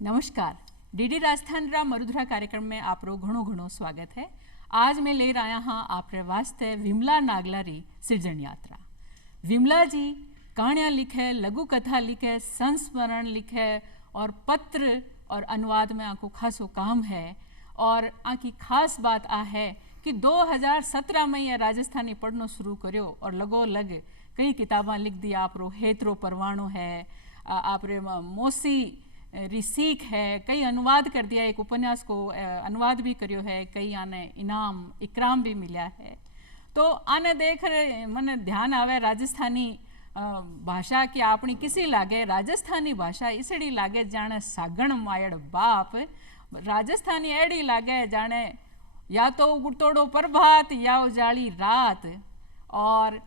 नमस्कार। डीडी राजस्थान रा मरुधरा कार्यक्रम में आप रो घणो घणो स्वागत है। आज मैं ले आया हाँ आपरे वास्ते विमला नागला री सृजन यात्रा। विमला जी कहानियाँ लिखे, लघु कथा लिखे, संस्मरण लिखे और पत्र और अनुवाद में आको खासो काम है। और आकी खास बात आ है कि 2017 में यह राजस्थानी पढ़नो शुरू करो और लगो लग कई किताबां लिख दी। आप रो हेतरो परवाणो है, आप रे मोसी रिसीख है, कई अनुवाद कर दिया। एक उपन्यास को अनुवाद भी करियो है, कई आने इनाम इकराम भी मिला है। तो आने देख मन ध्यान आवे राजस्थानी भाषा की आपनी किसी लागे। राजस्थानी भाषा इसड़ी लागे जाने सागण मायड़ बाप। राजस्थानी एड़ी लागे जाने या तो उगतोड़ो प्रभात या उजाली रात। और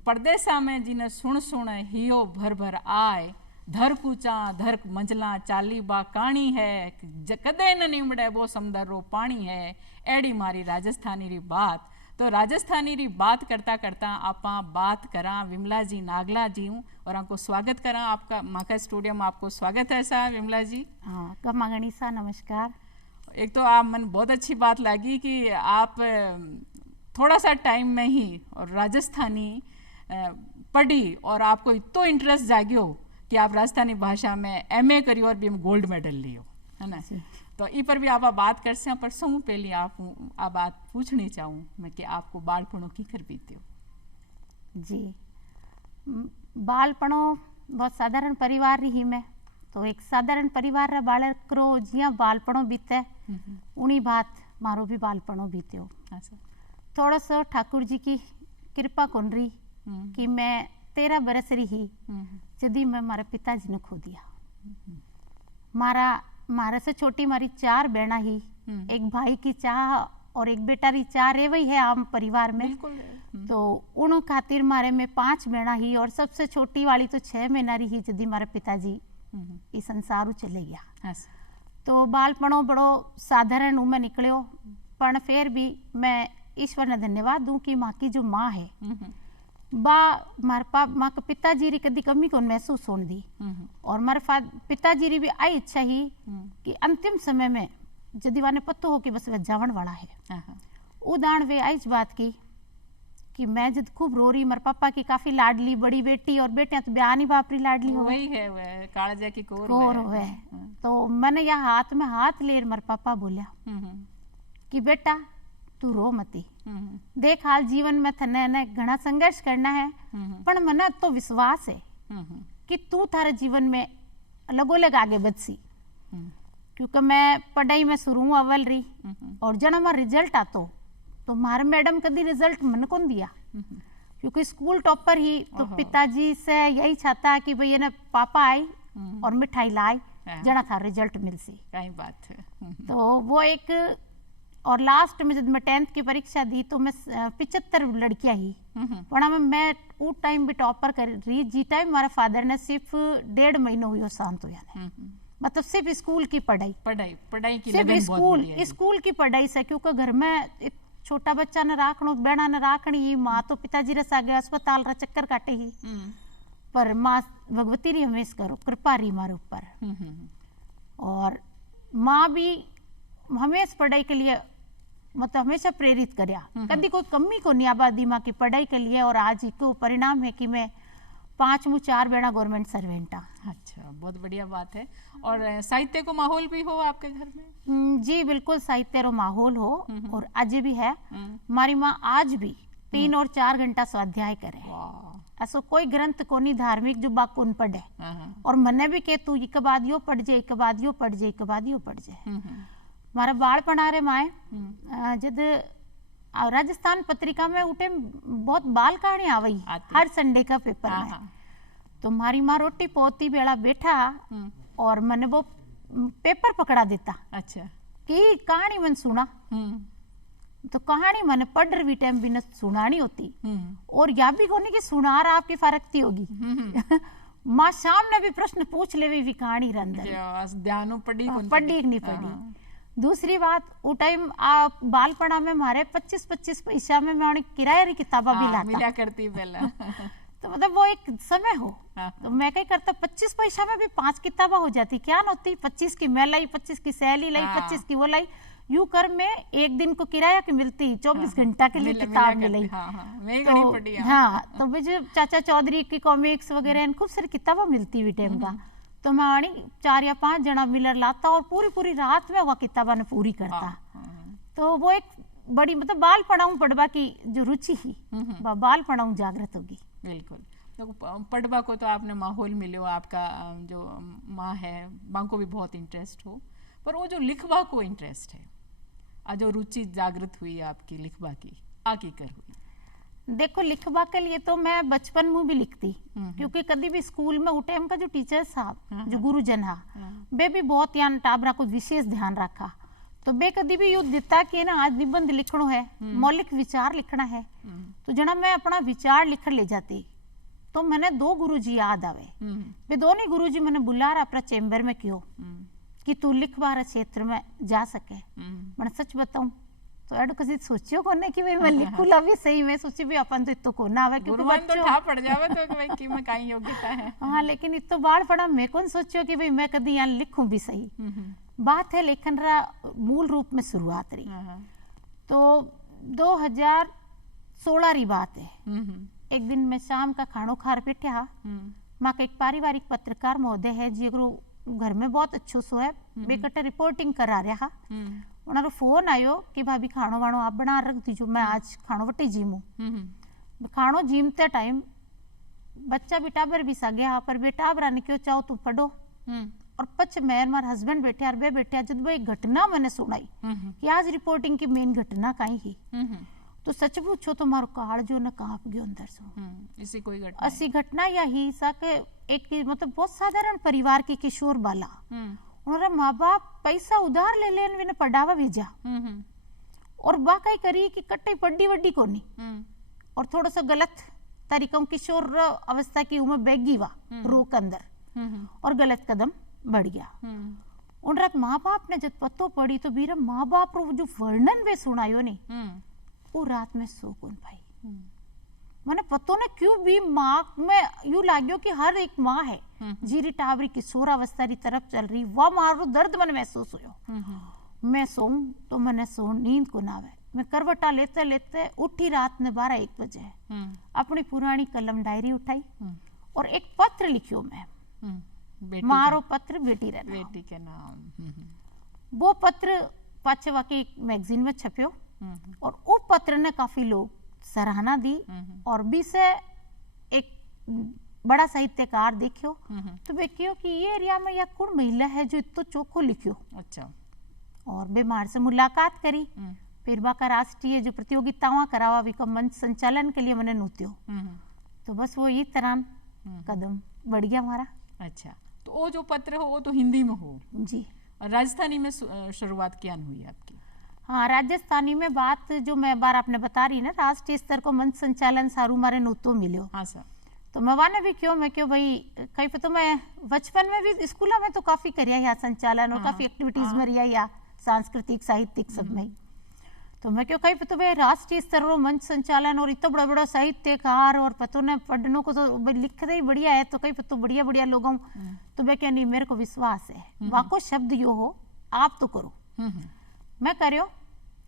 परदेसा में जिन्हें सुन सुन हियो भर भर आए, धर कूचा धर मंजला चाली बा काणी है, कदे न निमड़े वो समंदर रो पानी है। एड़ी मारी राजस्थानी री बात। तो राजस्थानी री बात करता करता आपा बात करा विमला जी नागला जी हूँ और आपको स्वागत करा। आपका माका स्टूडियो में आपको स्वागत है सा विमला जी। हाँ कमागणी सा नमस्कार। एक तो आप मन बहुत अच्छी बात लगी कि आप थोड़ा सा टाइम में ही और राजस्थानी पढ़ी और आपको इतना इंटरेस्ट जागियो कि आप राजस्थानी भाषा में एमए करियो और भी हम गोल्ड मेडल लियो, है ना। तो ई पर भी आप बात कर से पर समूह पहले आप बात पूछनी चाहूँ मैं कि आपको बालपणों की कर बीते हो। जी बालपणों बहुत साधारण परिवार रही मैं। तो एक साधारण परिवार रा बालक रो जिया बालपणों बीते उनी बात मारो भी बालपणों बीते हो। थोड़ा सा ठाकुर जी की कृपा कोन रही कि मैं 13 बरस रही जदी मैं मारे पिताजी ने खो दिया। मारा से छोटी मारी 4 बहना ही, एक भाई की चाह और एक बेटा री चाह रे वही है आम परिवार में। तो उन खातिर मारे में 5 बहना ही और सबसे छोटी वाली तो 6 महीना रही जदी मारे पिताजी इस संसार चले गया। तो बालपणों बड़ो साधारण में निकलो। पर फिर भी मैं ईश्वर ने धन्यवाद दूं कि माँ की जो माँ है बा मारे माँ के पिताजी री कदी कमी को महसूस होने दी। और मारे पिताजी री भी आई इच्छा ही कि अंतिम समय में जदि वाने पत्तो हो कि बस वह जावन वाला है उदाण वे आई बात की कि मैं जब खूब रो रही। मारे पापा की काफी लाडली बड़ी बेटी और बेटियां तो ब्यानी बापरी लाडली हो वही है वह कालजा की कोर है। तो मैंने यह हाथ में हाथ ले मारे पापा बोलिया कि बेटा तू रो मती, देख हाल जीवन में थने ने घना संघर्ष करना है पर मने तो विश्वास है कि तू थारे जीवन में लगोलग आगे बढ़सी। क्योंकि मैं पढ़ाई में शुरू अव्वल रही और जब हमारा रिजल्ट आतो तो मारे मैडम कभी रिजल्ट मन कौन दिया क्योंकि स्कूल टॉपर ही। तो पिताजी से यही चाहता कि भाई ना पापा आई और मिठाई लाई जना था रिजल्ट मिलसी। कई बात है। तो वो एक और लास्ट में जब मैं 10th की परीक्षा दी तो मैं 75 लड़कियां ही पढ़ा में मैं वो टाइम भी टॉपर कर रही। जी टाइम हमारे फादर ने सिर्फ 1.5 महीना हुई शांत हुआ मतलब सिर्फ स्कूल की पढ़ाई की सिर्फ स्कूल की पढ़ाई से। क्योंकि घर में छोटा बच्चा ने राखनो बेड़ा ने राखनी ही। माँ तो पिताजी रस आगे अस्पताल रा चक्कर काटे ही पर माँ भगवती री हमेश करो कृपा रही हमारे ऊपर। और माँ भी हमेशा पढ़ाई के लिए मतलब हमेशा प्रेरित करया। कभी कोई कमी को नहीं आबादी माँ की पढ़ाई के लिए। और आज को परिणाम है कि मैं 5 में 4 बेड़ा गवर्नमेंट सर्वेंट। अच्छा बहुत बढ़िया बात है। और साहित्य को माहौल भी हो आपके घर में? जी बिल्कुल साहित्य रो माहौल हो और आज भी है। हमारी माँ आज भी 3 और 4 घंटा स्वाध्याय करे। ऐसा कोई ग्रंथ को नहीं धार्मिक जो बाक कौन पढ़े। और मने भी के तू एक बाद यो पढ़ जे, एक बाद यो पढ़ जे, एक बाद यो पढ़ जे। हमारा बालपण आ रहे माए जब राजस्थान पत्रिका में उठे बहुत बाल कहानी आ गई हर संडे का पेपर में। तो हमारी माँ रोटी पोती बेड़ा बैठा और मैंने वो पेपर पकड़ा देता। अच्छा कि कहानी मन सुना। तो कहानी मैंने पढ़ रही टाइम भी न सुनानी होती और या भी कोनी की सुना रहा आपकी फरकती होगी। माँ शाम ने भी प्रश्न पूछ ले भी कहानी ध्यान पढ़ी नहीं पढ़ी। दूसरी बात वो टाइम आप बालपणा में हमारे 25-25 पैसा में मैं किराए री किताबा भी लाता मिला करती पहला। तो मतलब वो एक समय हो। हाँ, तो मैं क्या करता, 25 पैसा में भी 5 किताबें हो जाती, क्या नहोती, 25 की मैं लाई, 25 की सहेली लाई, 25 की वो लाई, यूं कर में एक दिन को किराया की मिलती, 24 घंटा के लिए किताब मिली। हाँ, तो मुझे चाचा चौधरी की कॉमिक्स वगैरह खूब सारी किताबें मिलती हुई टाइम का। तो मैं आनी 4 या 5 जना मिलर लाता और पूरी पूरी रात में वह किताबा ने पूरी करता। तो वो एक बड़ी मतलब बाल पढ़ाऊं पढ़वा की जो रुचि ही बाल पढ़ाऊं जागृत होगी। बिल्कुल। तो पढ़वा को तो आपने माहौल मिले हो, आपका जो माँ है माँ को भी बहुत इंटरेस्ट हो, पर वो जो लिखवा को इंटरेस्ट है, जो रुचि जागृत हुई आपकी लिखवा की, आके कर हुई? देखो, लिखवा के लिए तो मैं बचपन में भी लिखती, क्योंकि कभी भी स्कूल में उठे हमका जो टीचर साहब जो गुरुजन हा वे भी बहुत यान टाबरा को विशेष ध्यान रखा। तो बे कभी भी युद्ध देता कि ना आज निबंध लिखना है, मौलिक विचार लिखना है, तो जना मैं अपना विचार लिख ले जाती। तो मैंने 2 गुरुजी याद आवे, वे दोनों गुरुजी मैंने बुला रहा अपना चैम्बर में क्यों कि तू लिखवा क्षेत्र में जा सके। मैंने सच बताऊं तो एडो कभी सोचियो कोने कि भाई मैं लिखूला भी सही में सोची भी अपन तो इतो को ना आवे, क्योंकि बच्चों तो ठा पड़ जावे तो कि भाई कि मैं काई योग्यता है। हां, लेकिन इतो बाढ़ पड़ा मैं कौन सोचियो कि भाई मैं कदी यहाँ लिखूं भी सही। बात है लेखन रा मूल रूप में शुरुआत रही तो 2016 री बात है। एक दिन मैं शाम का खानो खार बैठा, माँ का एक पारिवारिक पत्रकार महोदय है जिगरो घर में बहुत अच्छो सो है, बेकटे रिपोर्टिंग करा रहा। उन्हारो फोन आयो कि भाभी खानो वाणो आप बना रख दीजो, मैं आज खानो वटी जीमू। खानो जीमते टाइम बच्चा बेटाबर भी सा गया, पर बेटाबरा ने क्यों चाहो तू पढ़ो। और पछ मैं मार हस्बैंड बैठे और बे बैठे जब वो एक घटना मैंने सुनाई कि आज रिपोर्टिंग की मेन घटना काई ही। तो सच पूछो तो मारो काल जो न कांप गयो अंदर से। इसी कोई घटना, ऐसी घटना यही सा के एक मतलब बहुत साधारण परिवार की किशोर बाला, उन्होंने माँ बाप पैसा उधार ले लेन विने पढ़ावा भेजा और बा कई करी कि कट्टी पड्डी वड्डी कोनी और थोड़ा सा गलत तरीकों किशोर अवस्था की उम्र बैगी वा रोक अंदर और गलत कदम बढ़ गया। उन रख माँ बाप ने जब पतो पड़ी तो बीरा माँ बाप रो जो वर्णन वे सुनायो नी वो रात में सो कौन भाई। मैंने पतो ने क्यों भी माँ में यूं लाग्यो कि हर एक माँ है जीरी टावरी किशोर अवस्था री तरफ चल रही, वह मारो दर्द मन महसूस हुयो। मैं सोऊं तो मैंने सो नींद को ना आवे, मैं करवटा लेते लेते उठी रात ने 12-1 बजे, अपनी पुरानी कलम डायरी उठाई और एक पत्र लिखियो मैं, मारो पत्र बेटी के नाम। वो पत्र पाछे वाके एक मैगजीन में छपियो और वो पत्र ने काफी लोग सराहना दी और भी से एक बड़ा साहित्यकार देखियो तो देखियो कि ये एरिया में या कौन महिला है जो इतो चोखो लिखियो। अच्छा। और बीमार से मुलाकात करी, फिर बाका राष्ट्रीय जो प्रतियोगितावां करावा विका मंच संचालन के लिए मैंने नूत्यो। तो बस वो ये तरह कदम बढ़ गया हमारा। अच्छा, तो वो जो पत्र हो वो तो हिंदी में हो जी, और राजस्थानी में शुरुआत क्या हुई आपकी? हाँ, राजस्थानी में बात जो मैं बार आपने बता रही ना, राष्ट्रीय स्तर को मंच संचालन सारू मारे नूतो मिलियो। हाँ सर। तो मैं वाने भी क्यों मैं क्यों भाई कहीं पे तो मैं बचपन में भी स्कूल में तो काफी करिया या संचालन और काफी एक्टिविटीज में रिया या सांस्कृतिक साहित्यिक सब में। तो मैं क्यों कहीं पे तो भाई राष्ट्रीय स्तर रो मंच संचालन और इतना बड़ा बड़ा साहित्यकार और पतो ने पढ़ने को तो लिखते ही बढ़िया है, तो कहीं पे तो बढ़िया बढ़िया लोगों तो मैं क्या नहीं, मेरे को विश्वास है वाको शब्द यो हो आप तो करो। मैं करियो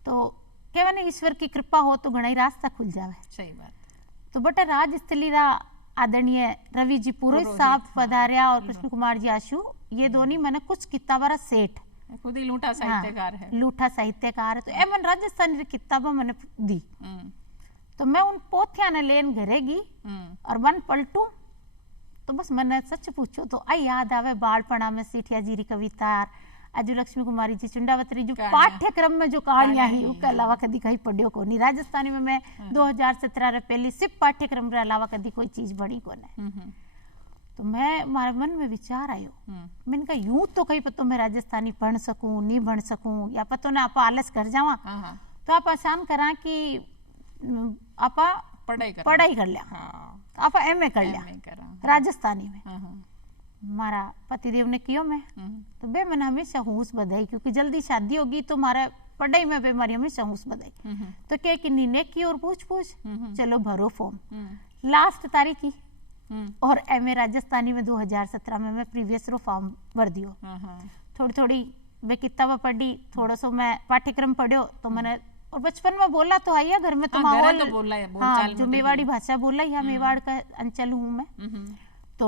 तो क्या मैंने ईश्वर की कृपा हो तो घना ही रास्ता खुल जावे। सही बात। तो बटे राजस्थली रा आदरणीय रवि जी पुरोहित साहब पधारिया और कृष्ण कुमार जी आशु, ये दोनों मैंने कुछ किताबा सेठ खुद ही लूठा साहित्यकार है। लूठा साहित्यकार है, तो ए मन राजस्थानी किताबा मैंने दी। तो मैं उन पोथिया ने लेन घरेगी और मन पलटू तो बस मैंने सच पूछो तो आई याद आवे बालपणा में सीठिया जी री कविता, अजू लक्ष्मी कुमारी जी चुंडावतरी जो पाठ्यक्रम में जो कहानियां ही उसके अलावा कभी कहीं पढ़ियो को नहीं। राजस्थानी में मैं 2017 रे पहली सिर्फ पाठ्यक्रम रे अलावा कभी कोई चीज बड़ी को नहीं। तो मैं मारे मन में विचार आयो, मैंने कहा यूं तो कहीं पतो मैं राजस्थानी पढ़ सकूं नहीं पढ़ सकूं, या पतो ना आप आलस कर जावा तो आप आसान करा कि आप पढ़ाई कर लिया, आप एमए कर लिया राजस्थानी में। मारा पतिदेव ने कियो मैं तो बे मैंने हमेशा हूस बधाई, क्योंकि जल्दी शादी होगी तो मारा पढ़ाई में बेमारी हमेशा हूस बधाई। तो क्या कि नीने की और पूछ चलो भरो फॉर्म, लास्ट तारीख की और एमए राजस्थानी में 2017 में मैं प्रीवियस रो फॉर्म भर दियो। थोड़ी थोड़ी मैं किताबें पढ़ी, थोड़ा सो मैं पाठ्यक्रम पढ़ियो तो मैंने, और बचपन में बोला तो है घर में तो माहौल, हाँ जो मेवाड़ी भाषा बोला या मेवाड़ का अंचल हूँ मैं, तो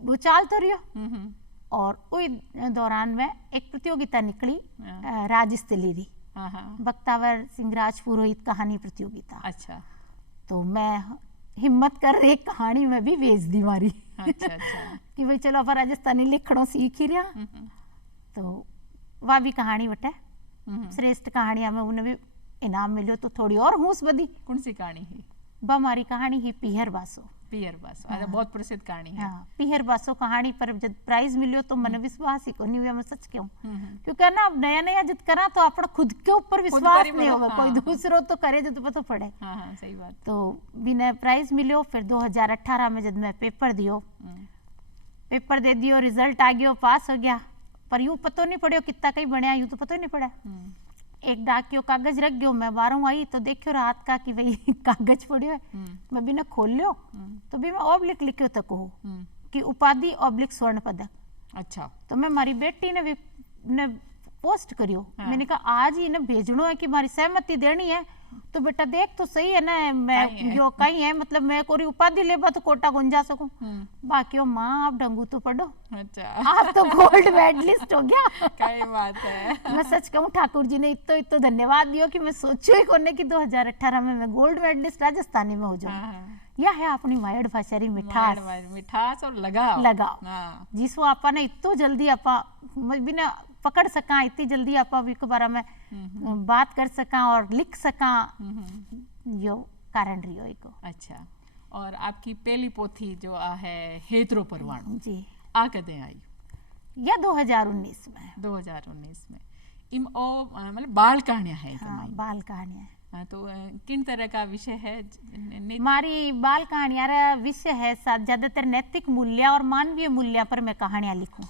वो चाल तो रहियो। और उस दौरान में एक प्रतियोगिता निकली राजस्थली री, बख्तावर सिंह राज पुरोहित कहानी प्रतियोगिता। अच्छा। तो मैं हिम्मत कर एक कहानी में भी भेज दी मारी। अच्छा अच्छा। कि भाई चलो अब राजस्थानी लिखणो सीख ही रहा। तो वह भी कहानी बटे श्रेष्ठ कहानियां में उन्हें भी इनाम मिलो, तो थोड़ी और हूस बदी। कौन सी कहानी है? हमारी कहानी ही पीहर बासो। पीहर बासो, हाँ। बहुत प्रसिद्ध कहानी है। हाँ, पीहर बासो कहानी पर जब प्राइज मिलियो तो मैंने विश्वास ही को नहीं हुआ, मैं सच कहूं। क्योंकि ना नया नया जित करा तो अपना खुद के ऊपर विश्वास नहीं होगा, कोई दूसरों तो करे जो तो पता पड़े। हाँ, सही बात। तो बिना प्राइज मिलियो, फिर 2018 में जब मैं पेपर दियो, पेपर दे दियो, रिजल्ट आ गयो, पास हो गया, पर यूं पतो नहीं पड़ियो कितना कहीं बनया, यूं तो पतो नहीं पड़ा। एक डाकियो कागज रख गयो, मैं बाहरों आई तो देखियो रात का कि भाई कागज पड़ियो है। मैं बिना खोल लियो तो भी मैं ऑब्लिक लिखियो तक हो कि उपाधि ऑब्लिक स्वर्ण पदक। अच्छा। तो मैं मारी बेटी ने पोस्ट करियो। मैंने कहा आज ही ने भेजनो है कि मारी सहमति देनी है, तो बेटा देख तो सही है ना, मैं यो कहीं है मतलब मैं कोई उपाधि लेबा तो कोटा गुंजा सकूं। बाकी माँ आप ढंगू तो पढ़ो। अच्छा। आप तो गोल्ड मेडलिस्ट हो गया। क्या बात है। मैं सच कहूँ ठाकुर जी ने इतो धन्यवाद दियो कि मैं सोचो ही कोने कि 2018 में मैं गोल्ड मेडलिस्ट राजस्थानी में हो जाऊं। यह है अपनी मायड़ भाषा री मिठास, मिठास और लगाव। जिसको आपा ने इतो जल्दी आपा बिना पकड़ सका, इतनी जल्दी आपा के बारे में बात कर सका और लिख सका, यो कारण रियो इको। अच्छा। और आपकी पहली पोथी जो है हेद्रो परवाणु जी, आ कदे आई? या 2019 में। 2019 में। इम ओ मतलब बाल कहानियां है। हाँ, बाल कहानियां। हाँ, तो किन तरह का विषय है? हमारी बाल कहानियां विषय है ज्यादातर नैतिक मूल्य और मानवीय मूल्य पर मैं कहानियां लिखूं।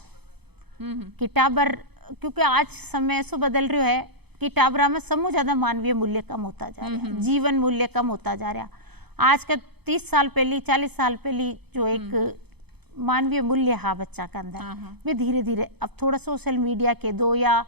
कि टाबर, क्योंकि आज समय ऐसा बदल रहा है कि टाबरा में समूह ज्यादा मानवीय मूल्य कम होता जा रहा है, जीवन मूल्य कम होता जा रहा। आज का 30 साल पहले 40 साल पहले जो एक मानवीय मूल्य हा बच्चा के अंदर, वे धीरे धीरे अब थोड़ा सोशल मीडिया के दो या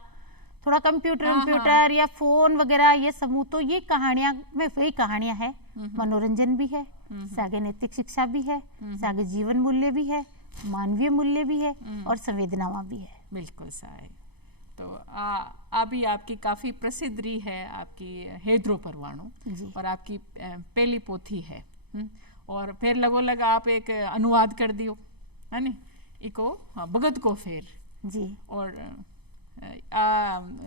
थोड़ा कंप्यूटर या फोन वगैरह ये समूह, तो ये कहानियां में वही कहानियां है, मनोरंजन भी है, सागे नैतिक शिक्षा भी है, सागे जीवन मूल्य भी है, मानवीय मूल्य भी है और संवेदनावां भी है। बिल्कुल सही। तो अभी आपकी काफी प्रसिद्ध रही है आपकी हेद्रो परवाणु, और आपकी पहली पोथी है, और फिर लगो लगा आप एक अनुवाद कर दियो है नी इको, भगत को फेर जी। और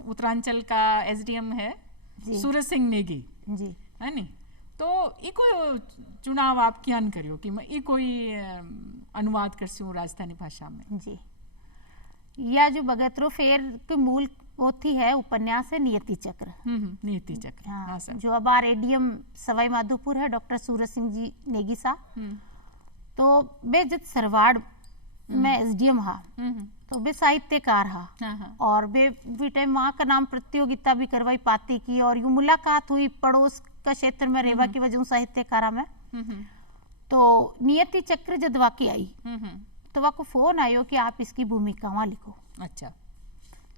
उत्तरांचल का एसडीएम है सूरज सिंह नेगी जी, है नी, तो इको चुनाव आप क्या करियो कि मैं इको ही अनुवाद करसी हूँ राजस्थानी भाषा में? जी, या जो भगतरो फेर के मूल पोथी है उपन्यास है नियति चक्र। नियति चक्र। हाँ, जो अब आर एडीएम सवाई माधोपुर है डॉक्टर सूरज सिंह जी नेगी साहब, तो बेजत सरवाड़ में एसडीएम हा, तो बे साहित्यकार हा, और बे टाइम माँ का नाम प्रतियोगिता भी करवाई पाती की, और यूं मुलाकात हुई पड़ोस का क्षेत्र में रेवा की वजह साहित्यकारा में। तो नियति चक्र जब वाकई आई तो वाको फोन आयो कि आप इसकी भूमिकावां लिखो। अच्छा।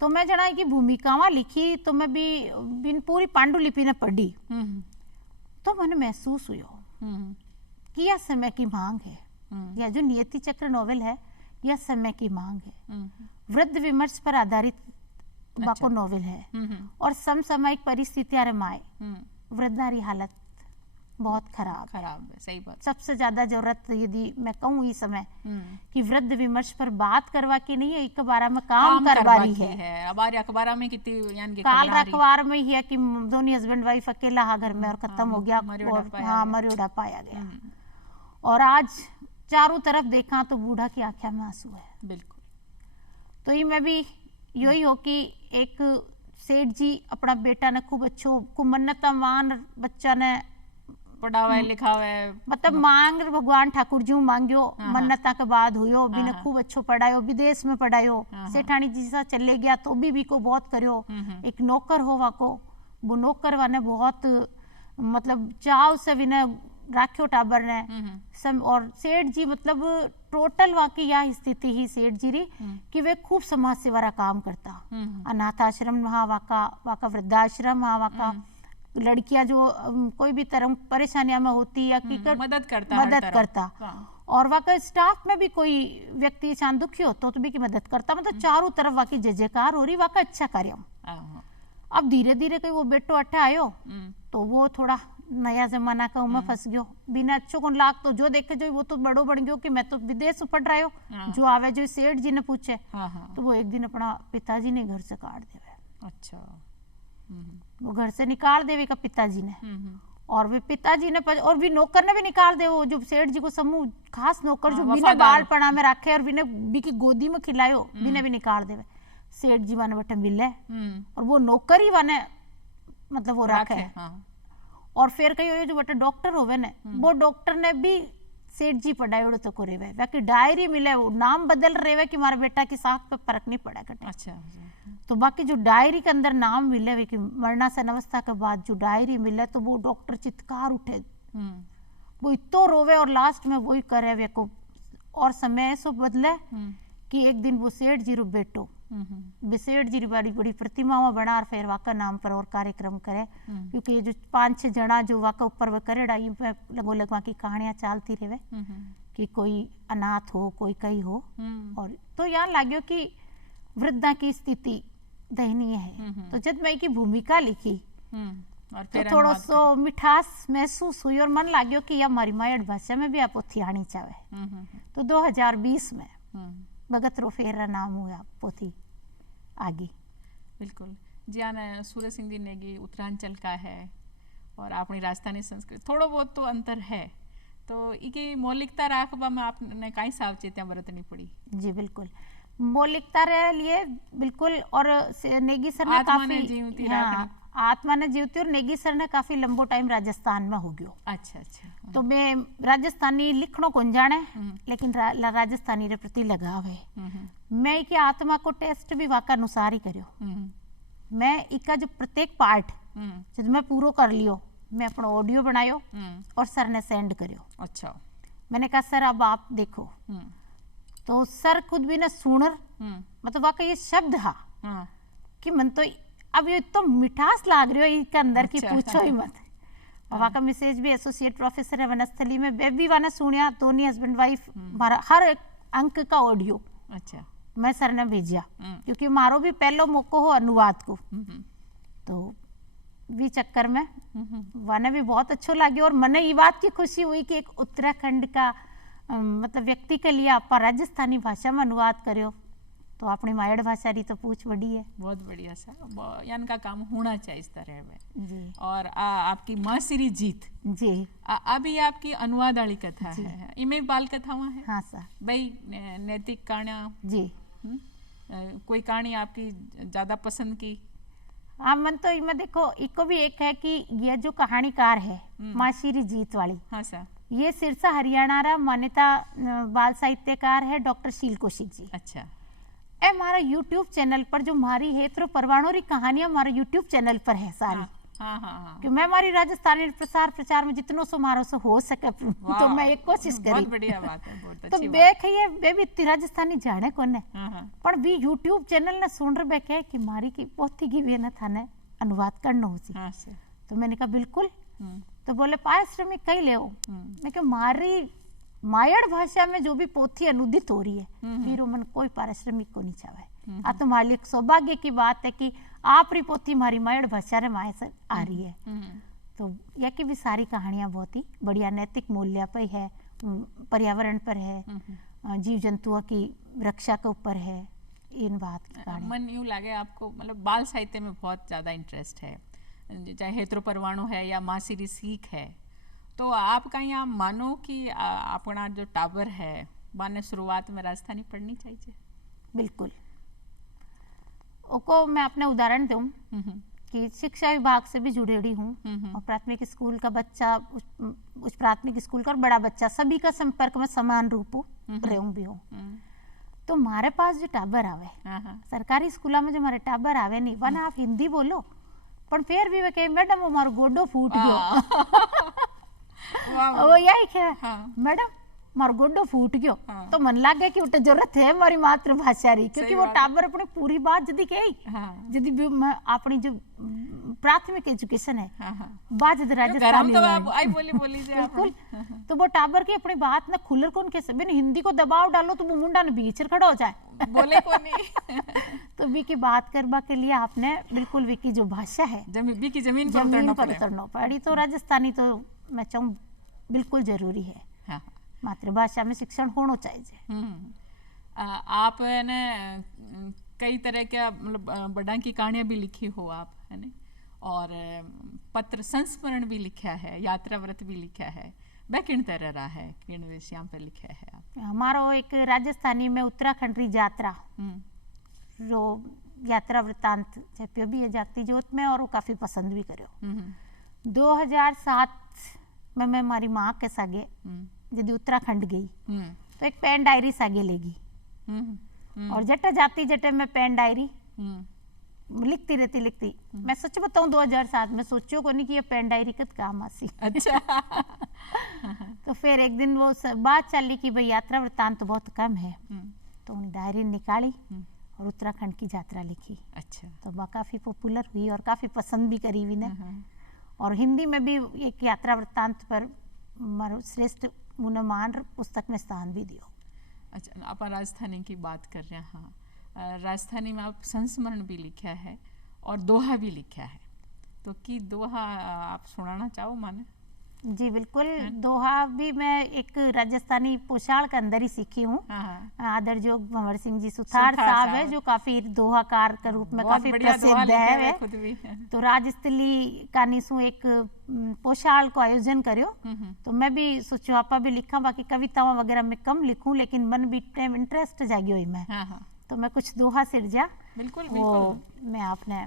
तो मैं जनाई की भूमिकावां लिखी, तो मैं भी बिन पूरी पांडुलिपि ने पढ़ी, तो मैंने महसूस हुआ कि यह समय की मांग है, यह जो नियति चक्र नॉवेल है यह समय की मांग है, वृद्ध विमर्श पर आधारित बाको नॉवेल है, और समसामयिक परिस्थितियां रमाए, वृद्धारी हालत बहुत खराब है। सही बात। सबसे ज्यादा जरूरत यदि मैं कहूँ इस समय कि वृद्ध विमर्श पर बात करवा के नहीं है, एक बार में काम करवारी है। हमारे अखबार में कितनी यानी काल अखबार में ही है कि दोनों हस्बैंड वाइफ अकेला हा घर में और खत्म हो गया, मरियोड़ा पाया गया। और आज चारों तरफ देखा तो बूढ़ा की आंखें में आंसू है। बिल्कुल। तो ये मैं भी यही हो कि एक सेठ जी अपना बेटा ने खूब अच्छो खूब मन्नता मान बच्चा ने पढ़ावे लिखावे, मतलब मांग भगवान ठाकुर जी मांगियो, मन्नता के बाद हुयो, भी ने खूब अच्छो पढ़ायो, विदेश में पढ़ायो, सेठानी जी सा चले गया तो भी को बहुत करियो। एक नौकर होवा को, वो नौकर वाने बहुत मतलब चाव से भी ने राख्यो टाबर ने सम और सेठ जी मतलब टोटल वाकई यह स्थिति ही सेठ जी री कि वे खूब समाज सेवा रा काम करता। अनाथ आश्रम वहाँ वाका वृद्धाश्रम वहाँ वाका लड़कियां जो कोई भी तरह परेशानियां में होती या की मदद करता और वाका स्टाफ में भी कोई व्यक्ति चांद दुखी हो तो भी की मदद करता। मतलब चारों तरफ वाकी जय जयकार हो रही, वाका अच्छा कार्य। अब धीरे धीरे कोई वो बेटो अट्ठा आयो तो वो थोड़ा नया जमाना का उमा फंस गयो, बिना अच्छो को लाग तो जो देखे जो वो तो बड़ो बन गयो कि मैं तो विदेश पढ़ रहा हो। जो आवे जो सेठ जी ने पूछे तो वो एक दिन अपना पिताजी ने घर से काट देवे। अच्छा। वो घर से निकाल देवे का पिताजी ने, और वे पिताजी ने और भी नौकर ने भी निकाल दे। वो जो सेठ जी को समूह खास नौकर जो बिना बाल पड़ा में रखे और बिना बीकी गोदी में खिलायो बिना भी निकाल देवे। सेठ जी वाने बटे मिले और वो नौकर ही वाने मतलब वो रखे। और फिर कही जो बटे डॉक्टर होवे ने वो डॉक्टर ने भी सेठ जी पढ़ाई तो करे वे बाकी डायरी मिले, वो नाम बदल रहे वे कि हमारा बेटा की साख पे फर्क नहीं पड़ा कटे। अच्छा। तो बाकी जो डायरी के अंदर नाम मिले वे कि मरणासन अवस्था के बाद जो डायरी मिले तो वो डॉक्टर चित्कार उठे, वो इतो रोवे और लास्ट में वही करे वे को। और समय ऐसो बदले कि एक दिन वो सेठ जी रो बेटो सेठ जी बड़ी बड़ी प्रतिमाओं बना और फिर वाका नाम पर और कार्यक्रम करे। क्योंकि ये जो 5-6 जना जो वाका ऊपर वे करे डाई पे लगो लगवा की कहानियां चलती रहे कि कोई अनाथ हो कोई कहीं हो। और तो यहाँ लाग्यो कि वृद्धा की स्थिति दयनीय है। तो जब मैं की भूमिका लिखी तो थोड़ा सो मिठास महसूस हुई और मन लाग्यो कि यह हमारी मायड़ भाषा में भी आप पोथी आनी चाहे। तो 2020 में भगत रो फेरा नाम हुआ पोथी आगे। बिल्कुल जी। आना सूरज सिंधी नेगी उत्तरांचल का है और अपनी राजस्थानी संस्कृति थोड़ो बहुत तो अंतर है, तो इकी मौलिकता राखबा में आपने कई सावचेतियां बरतनी पड़ी? जी बिल्कुल, मौलिकता रे लिए बिल्कुल। और नेगी सर ने काफी आत्मा ने जीवती और नेगी सर ने काफी लंबो टाइम राजस्थान में हो गयो। अच्छा अच्छा। तो मैं राजस्थानी लिखनो कौन जाने लेकिन राजस्थानी रे प्रति लगाव है। मैं के आत्मा को टेस्ट भी वाका अनुसार ही करियो। मैं इका जो प्रत्येक पार्ट जब मैं पूरो कर लियो मैं अपना ऑडियो बनायो और सर ने सेंड करियो। अच्छा। मैंने कहा सर अब आप देखो। तो सर खुद भी ने सुनर मतलब वाका ये शब्द हा कि मन तो अब ये तो मिठास लाग रही हो इसके अंदर की पूछो ही मत। वहाँ का मैसेज भी एसोसिएट प्रोफेसर है वनस्थली में बेबी वाने सुनिया दोनों हस्बैंड वाइफ हर एक अंक का ऑडियो। अच्छा। मैं सर ने भेजा क्योंकि मारो भी पहलो मौको हो अनुवाद को। तो भी चक्कर में वाने भी बहुत अच्छो लगे और मने ये बात की खुशी हुई कि एक उत्तराखंड का मतलब व्यक्ति के लिए आप राजस्थानी भाषा में अनुवाद करो तो अपनी मायड़ भाषा री तो पूछ बड़ी है। बहुत बढ़िया सर, यान का काम होना चाहिए इस तरह में जी। और आपकी माँ श्री जीत जी अभी आपकी अनुवाद वाली कथा है, इमें बाल कथा है। हाँ सर। भाई नैतिक कहानियाँ जी कोई कहानी आपकी ज्यादा पसंद की? हाँ मन तो इनमें देखो इको भी एक है कि ये जो कहानीकार है माँ श्री जीत वाली। हाँ सर। ये सिरसा हरियाणा रा मान्यता बाल साहित्यकार है डॉक्टर शील कौशिक जी। अच्छा। ए हमारा YouTube चैनल पर जो हमारी हेत्रो परवाणों री कहानियां हमारे YouTube चैनल पर है सारी। हाँ, हाँ। कि मैं हमारी राजस्थानी प्रचार में जितनो सो मारो सो हो सके तो मैं एक कोशिश करी। बहुत बढ़िया बात है, बहुत अच्छी तो बेखिए बे भी इतनी राजस्थानी जाने कोने पर भी YouTube चैनल ने सुन रहे बेखे कि मारी की पोथी की भी ना थाने अनुवाद करना हो सी। तो मैंने कहा बिल्कुल। तो बोले पारिश्रमिक कई ले मैं क्या मारी मायड़ भाषा में जो भी पोथी अनुदित हो रही है फिर मन कोई पारिश्रमिक को नहीं चाहे। आ तो हमारे लिए सौभाग्य की बात है कि आप री पोथी हमारी मायड़ भाषा रे माए से आ रही है। तो यह की भी सारी कहानियां बहुत ही बढ़िया नैतिक मूल्य पर है, पर्यावरण पर है, जीव जंतुओं की रक्षा के ऊपर है। इन बात की कहानी मन यूं लगे आपको मतलब बाल साहित्य में बहुत ज्यादा इंटरेस्ट है, चाहे हेत्रो परवाणु है या माँ श्री सीख है। तो आप कहीं आप मानो कि अपना जो टाबर है माने शुरुआत में राजस्थानी पढ़नी चाहिए? बिल्कुल। ओको मैं अपने उदाहरण दूं कि शिक्षा विभाग से भी जुड़ी हूँ और प्राथमिक स्कूल का बच्चा उस प्राथमिक स्कूल का बड़ा बच्चा सभी का संपर्क में समान रूप रहूं भी हूँ। तो हमारे पास जो टाबर आवे सरकारी स्कूल में जो हमारे टाबर आवे नहीं वरना आप हिंदी बोलो पर फिर भी वे कहे मैडम हमारो गोडो फूट गयो। वाह, वो यही खे हाँ। मैडम मारो गोडो फूट गयो हाँ। तो मन लागे कि उठे जरूरत है हमारी मातृभाषा री, क्योंकि सही वो बात है। टाबर अपनी पूरी बात जदी कही हाँ, जदी भी अपनी जो प्राथमिक एजुकेशन है हाँ, हाँ। बात जदी गरम राजस्थानी तो वाली। आप आई बोली से बिल्कुल। तो वो टाबर की अपनी बात ना खुलर कौन कैसे बिन हिंदी को दबाव डालो तो वो मुंडा ने बीच में खड़ा हो जाए बोले को नहीं। तो बी की बात करवा के लिए आपने बिल्कुल वी की जो भाषा है बी की जमीन पर जमीन उतरना पर पड़े। उतरना पड़ी, तो राजस्थानी तो मैं चाहूँ बिल्कुल जरूरी है, हाँ, मातृभाषा में शिक्षण होना चाहिए। आप है ना कई तरह के मतलब बड़ा की कहानियां भी लिखी हो आप, है ना, और पत्र संस्मरण भी लिखा है, यात्रा व्रत भी लिखा है, वह किन तरह रहा है, किन विषयों पर लिखा है आप? हमारो एक राजस्थानी में उत्तराखंड री यात्रा जो यात्रा वृत्तांत छपियो भी है जागती ज्योत में, और वो काफी पसंद भी करो। 2007 में मैं हमारी माँ के सागे यदि उत्तराखंड गई तो एक पेन डायरी सागे लेगी, और जटे जाती जटे मैं पेन डायरी लिखती रहती। मैं सच बताऊं 2007 में सोचो को नहीं कि ये पेन डायरी कद काम आसी। अच्छा। तो फिर एक दिन वो बात चली कि भाई यात्रा वृत्तांत तो बहुत कम है, तो उन्हें डायरी निकाली और उत्तराखंड की यात्रा लिखी। अच्छा। तो वह काफी पॉपुलर हुई और काफी पसंद भी करी हुई ने, और हिंदी में भी एक यात्रा वृत्तांत पर श्रेष्ठ मुनमान पुस्तक में स्थान भी दियो। अच्छा, आप राजस्थानी की बात कर रहे हैं। हाँ, राजस्थानी में आप संस्मरण भी लिखा है और दोहा भी लिखा है, तो की दोहा आप सुनाना चाहो माने? जी बिल्कुल। दोहा भी मैं एक राजस्थानी पोशाक के अंदर ही सीखी हूँ। आदर जोग भंवर सिंह जी सुथार साहब है जो काफी दोहाकार के रूप में काफी प्रसिद्ध है। तो राजस्थली कानीसू एक पोशाक को आयोजन करो, तो मैं भी सोचो आपा भी लिखा, बाकी कविताओं वगैरह में कम लिखूं, लेकिन मन भी इंटरेस्ट जागियो ही मैं, तो मैं कुछ दोहा सिरजा। बिल्कुल वो मैं आपने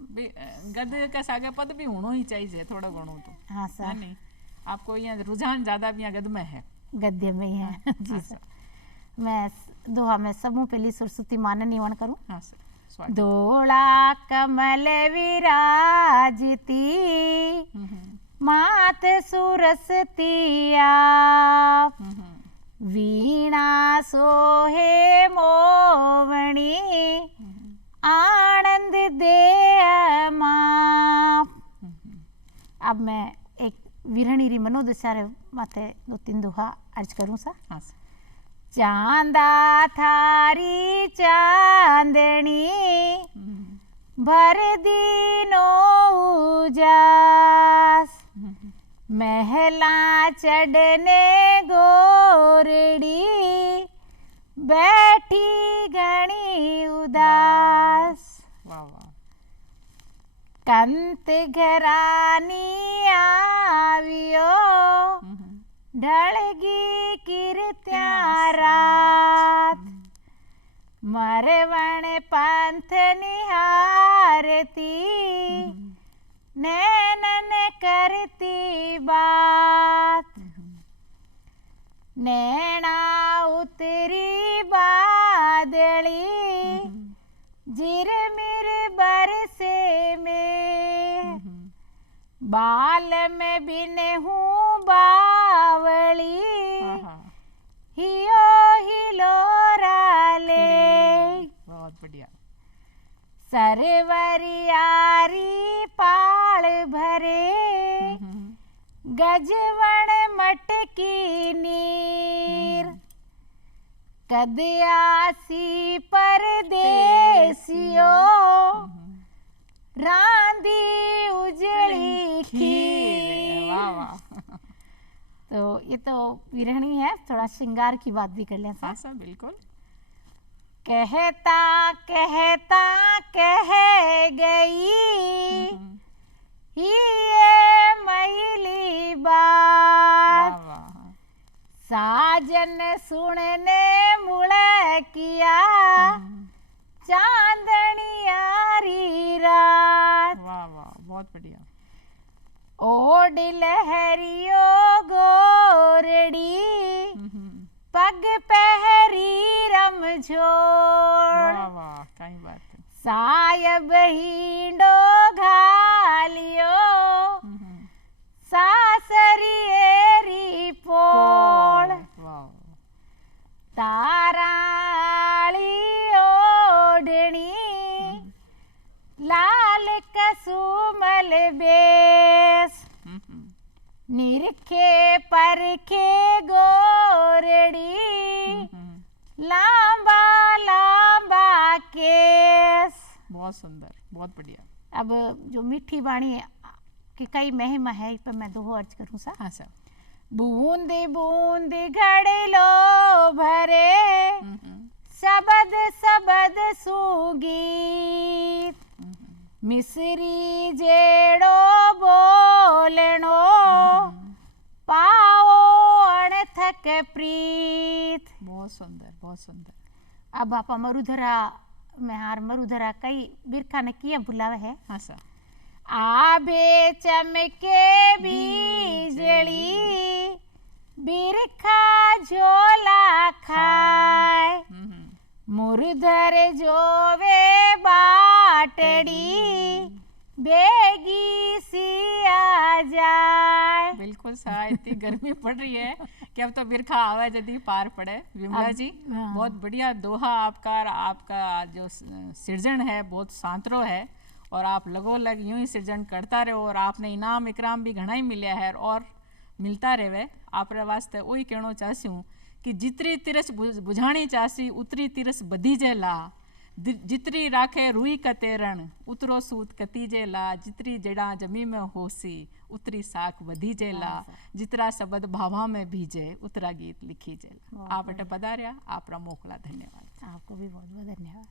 गद का सागा पद भी होना ही चाहिए थोड़ा घणो तो। हाँ सर। नहीं, आपको यहाँ रुझान ज्यादा भी यहाँ गद में है? गद्य में ही है। जी सर। मैं दोहा में समूह पहली सरस्वती माने निवण करूं। हाँ सर। दोड़ा कमल विराजती मात सुरसती आप, वीणा सोहे मोवणी आनंद दे माप। अब मैं एक विरहणी री मनोदशा रे माथे 2-3 दोहा अर्ज करूं सा। हाँ। चांदा थारी चांदनी भर दीनो उजास, महला चढ़ने गोरड़ी बैठी घनी उदास। वाह वाह। कंत घरानी आवियो ढलगी कीर्त्या रात, मरवण पंथ निहारती नैनन करती बात, नैना उतरी बादली झिरमिर बरसे में, बाल में बिने हूँ बावली हियो हिलोरा ले। बहुत बढ़िया। सरवरियारी पाल भरे गजवण मटकी नीर, कदयासी परदेसियो रांदी उजड़ी खीर। वाह वाह। तो ये तो विरहणी है, थोड़ा श्रृंगार की बात भी कर लें। हाँ सर बिल्कुल। कहता कहता कह गई ये मैली बात, साजन सुनने मुड़ किया चांदनियारी रात। वाह वाह बहुत बढ़िया। ओड लहरियो गोरड़ी पग पहरी रमझोड़, वाह वाह काय बात है। सायब हिंडो घालियो सासरिए ताराली ओढ़नी लाल कसुमल बेस निरखे परखे गोरड़ी लांबा लांबा केस। बहुत सुंदर, बहुत बढ़िया। अब जो मीठी वाणी की कई महिमा है इस पर मैं दो अर्ज करूँ सा। हाँ सर। बूंद बूंद घड़लो भरे शबद शबद सुगीत मिसरी जेड़ो बोलनो पाओ अणथक प्रीत। बहुत सुंदर, बहुत सुंदर। अब आप मरुधरा में हार मरुधरा कई बिरखा ने किया बुलावे है। हाँ सर। आबे चमके बीजली बिरखा झोला खाए मुरधर जोवे बाटड़ी बेगी सी आ जाए। बिल्कुल सा, इतनी गर्मी पड़ रही है कि अब तो बिरखा आवा यदि पार पड़े। विमला जी, बहुत बढ़िया दोहा आपका। आपका जो सृजन है बहुत सांतरो है और आप लगो लग यूं ही सृजन करता रहो और आपने इनाम इकराम भी घना ही मिलिया है और मिलता रहे। आप वास्ते वही कहना चाहूँ कि जितरी तिरस बुझाणी चासी उतरी तिरस बधी जे ला, जितरी राखे रुई कतेरण उतरो सूत कतीजे ला, जितरी जड़ा जमी में होसी उतरी साख वधी जे ला, जितरा शब्द भाभा में भीजे उतरा गीत लिखी जे ला। आप अटे पधार्या, आपरा मोकला धन्यवाद। आपको भी बहुत बहुत धन्यवाद।